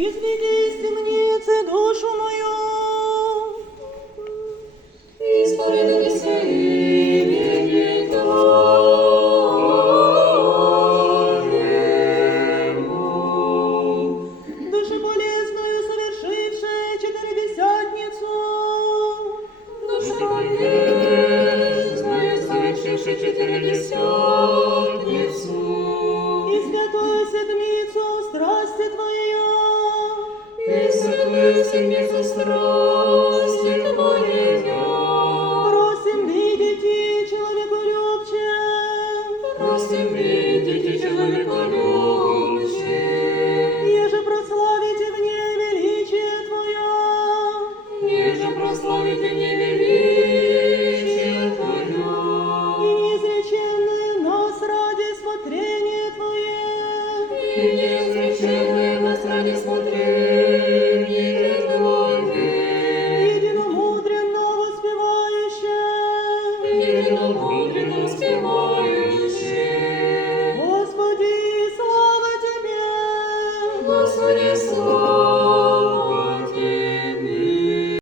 изведи из темницы душу мою. Исповедуй имени Твоему. Душеболезную совершившая Четыредесятницу. Душеболезную совершившей Четыредесятницу. И святую седмицу страсти Твоя. И святую седмицу страсти Твоя. Просим видеть и человеколюбче. Просим видеть и человеколюбче. Еже прославите в ней величие Твое. Еже прославите мне величие Твое. И неизреченное нас ради смотрения Твое. И неизреченное нас ради смотрения Твое. Единомудренно воспевающее. Единомудренно воспевающее. Господи, слава Тебе! Господи, слава